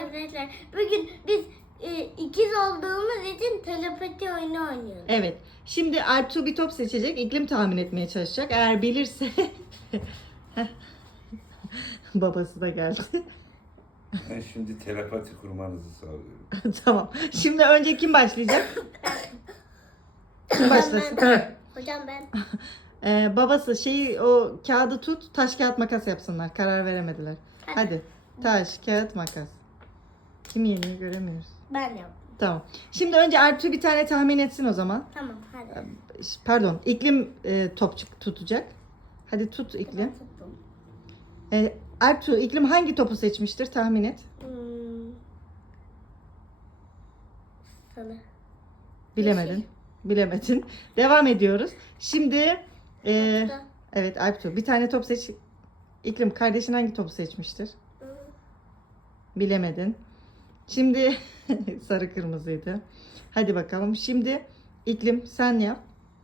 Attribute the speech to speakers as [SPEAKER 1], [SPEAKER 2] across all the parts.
[SPEAKER 1] arkadaşlar. Bugün biz ikiz olduğumuz için telepati oyunu oynuyoruz.
[SPEAKER 2] Evet. Şimdi Artu bir top seçecek. İklim tahmin etmeye çalışacak. Eğer bilirse... Babası da geldi.
[SPEAKER 3] Ben şimdi telepati kurmanızı sağlıyorum.
[SPEAKER 2] Tamam. Şimdi önce kim başlayacak? Kim başlasın?
[SPEAKER 1] Hocam ben.
[SPEAKER 2] Babası o kağıdı tut, taş kağıt makas yapsınlar. Karar veremediler. Hadi. Taş kağıt makas. Kim yeniyor göremiyoruz.
[SPEAKER 1] Ben yaptım.
[SPEAKER 2] Tamam. Şimdi önce Artu bir tane tahmin etsin o zaman.
[SPEAKER 1] Tamam hadi.
[SPEAKER 2] Pardon, iklim top tutacak. Hadi tut iklim.
[SPEAKER 1] Tuttum.
[SPEAKER 2] Artu, iklim hangi topu seçmiştir? Tahmin et.
[SPEAKER 1] Salı.
[SPEAKER 2] Bilemedin. Bilemedin. Devam ediyoruz. Şimdi
[SPEAKER 1] Nokta.
[SPEAKER 2] evet Artu bir tane top seç. İklim kardeşin hangi topu seçmiştir? Bilemedin. Şimdi sarı kırmızıydı. Hadi bakalım. Şimdi iklim sen yap.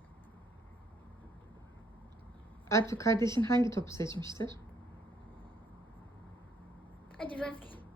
[SPEAKER 2] Artu kardeşin hangi topu seçmiştir?
[SPEAKER 1] Hadi bak.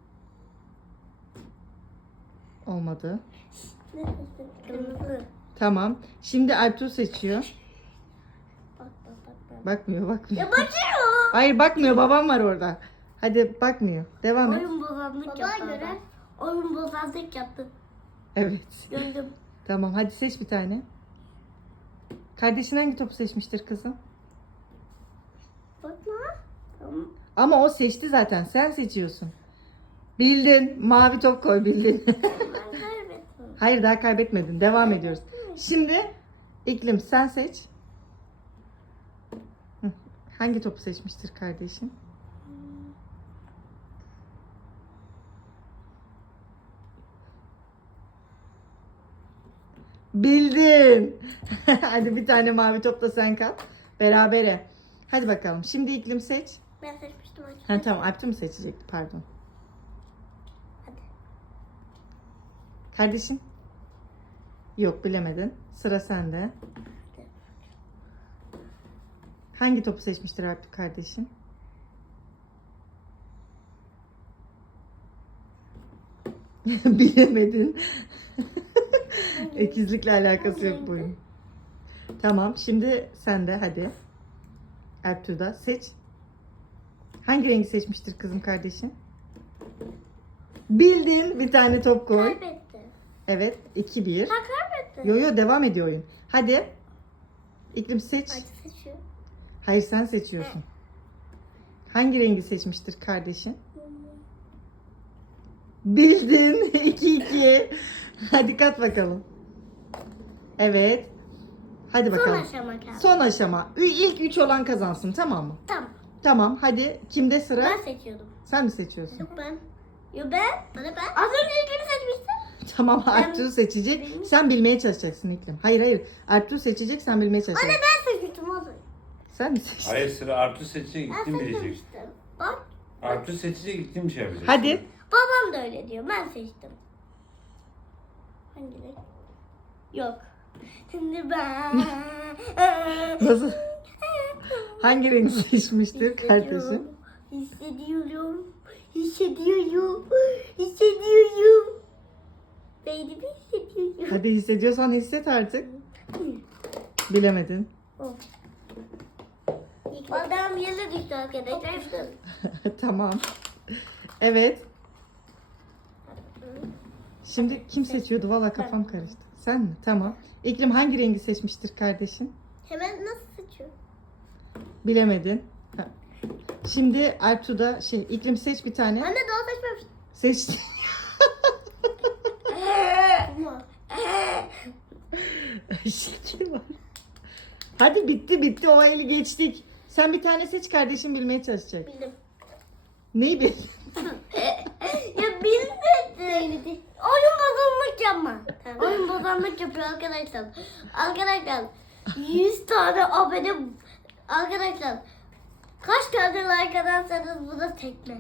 [SPEAKER 2] Olmadı.
[SPEAKER 1] Ne seçtin? Kırmızı.
[SPEAKER 2] Tamam. Şimdi Artu seçiyor.
[SPEAKER 1] Bak.
[SPEAKER 2] Bakmıyor.
[SPEAKER 1] Ya bakıyor.
[SPEAKER 2] Hayır bakmıyor. Babam var orada. Hadi bakmıyor. Devam et.
[SPEAKER 1] Oyun bozanlık yaptı. Göre oyun bozanlık yaptı.
[SPEAKER 2] Evet.
[SPEAKER 1] Gördüm.
[SPEAKER 2] Tamam hadi seç bir tane. Kardeşin hangi topu seçmiştir kızım?
[SPEAKER 1] Bakma. Tamam.
[SPEAKER 2] Ama o seçti zaten. Sen seçiyorsun. Bildin. Mavi top koy bildin.
[SPEAKER 1] Ben kaybettim.
[SPEAKER 2] Hayır daha kaybetmedin. Devam ediyoruz. Şimdi iklim sen seç. Hı. Hangi topu seçmiştir kardeşin? Bildin. Hadi bir tane mavi top da sen kal. Berabere. Hadi bakalım. Şimdi iklim seç.
[SPEAKER 1] Ben seçmiştim hocam.
[SPEAKER 2] Ha, tamam Alptu mu seçecekti? Pardon.
[SPEAKER 1] Hadi.
[SPEAKER 2] Kardeşin? Yok bilemedin. Sıra sende. Hangi topu seçmiştir Alptu kardeşin? Bilemedin. İkizlikle alakası yok bu oyun. Tamam şimdi sen de hadi. Alptu'da seç. Hangi rengi seçmiştir kızım kardeşin? Bildin. Bir tane top koy.
[SPEAKER 1] Kaybetti.
[SPEAKER 2] Evet 2-1.
[SPEAKER 1] Ha kaybetti.
[SPEAKER 2] Yo devam ediyor oyun. Hadi. İklim seç.
[SPEAKER 1] Hadi seçiyor.
[SPEAKER 2] Hayır sen seçiyorsun. Hangi rengi seçmiştir kardeşin? Bildin. 2-2. Hadi kat bakalım. Evet. Hadi
[SPEAKER 1] Son
[SPEAKER 2] bakalım.
[SPEAKER 1] aşama kaldı.
[SPEAKER 2] Son aşama. İlk 3 olan kazansın tamam mı?
[SPEAKER 1] Tamam.
[SPEAKER 2] Tamam hadi. Kimde sıra?
[SPEAKER 1] Ben seçiyordum.
[SPEAKER 2] Sen mi seçiyorsun?
[SPEAKER 1] Yok ben. Yok ben. Bana ben. Az önce ilgimi seçmiştin.
[SPEAKER 2] Tamam Artu seçecek.
[SPEAKER 1] Benim-
[SPEAKER 2] Sen bilmeye çalışacaksın İklim. Hayır. Artu seçecek sen bilmeye
[SPEAKER 1] Anne
[SPEAKER 2] çalışacaksın.
[SPEAKER 1] ben seçmiştim az önce.
[SPEAKER 2] Sen mi seçtin?
[SPEAKER 3] Hayır sıra Artu seçecek,
[SPEAKER 1] Ben
[SPEAKER 3] iklim bilecek.
[SPEAKER 1] seçmemiştim. Bak
[SPEAKER 3] Artu seçecek, iklim şey yapacak.
[SPEAKER 2] Hadi.
[SPEAKER 1] babam da öyle diyor. Ben seçtim. Hangi renk? Yok. Şimdi ben.
[SPEAKER 2] Nasıl? Hangi rengi seçmiştir kardeşim?
[SPEAKER 1] Hissediyorum. Hissediyorum. Hissediyorum. Beynimi hissediyorum.
[SPEAKER 2] Hadi hissediyorsan hisset artık. Bilemedin.
[SPEAKER 1] Adam yere düştü arkadaşlar.
[SPEAKER 2] Tamam. Evet. Şimdi kim seçiyordu? Valla kafam karıştı. Sen mi? Tamam. İklim hangi rengi seçmiştir kardeşin?
[SPEAKER 1] Hemen nasıl seçiyor?
[SPEAKER 2] Bilemedin. Ha. Şimdi Artu'da İklim seç bir tane.
[SPEAKER 1] Anne daha seçmemiştim.
[SPEAKER 2] Seçti. Şekil var. Hadi bitti o eli geçtik. Sen bir tane seç kardeşim bilmeye çalışacak.
[SPEAKER 1] Bildim.
[SPEAKER 2] Neyi bil?
[SPEAKER 1] Ya bilmedi. Oyun bozanlık yapma. Oyun bozanlık yapıyor arkadaşlar. Arkadaşlar 100 tane abone arkadaşlar kaç tane like atarsanız buna tekme.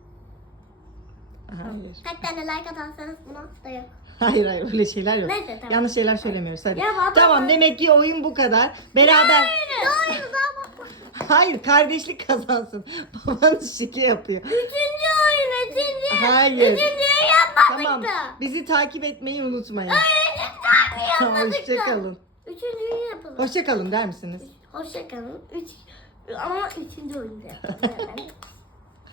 [SPEAKER 2] Hayır.
[SPEAKER 1] Kaç tane like atarsanız buna da yok.
[SPEAKER 2] Hayır öyle şeyler yok.
[SPEAKER 1] Neyse, tamam.
[SPEAKER 2] Yanlış şeyler söylemiyoruz hadi.
[SPEAKER 1] Ya baba-
[SPEAKER 2] Tamam demek ki oyun bu kadar. Beraber.
[SPEAKER 1] Hayır daha bakma.
[SPEAKER 2] Hayır kardeşlik kazansın. Babanız şike yapıyor.
[SPEAKER 1] Üçüncü oyun.
[SPEAKER 2] Hayır.
[SPEAKER 1] Üçüncü
[SPEAKER 2] Tamam. Bizi takip etmeyi unutmayın.
[SPEAKER 1] Yapmadık da.
[SPEAKER 2] Hoşçakalın.
[SPEAKER 1] Üçüncüyü yapalım.
[SPEAKER 2] Hoşçakalın der misiniz?
[SPEAKER 1] Hoşçakalın. Ama üçüncü oyunda yapalım.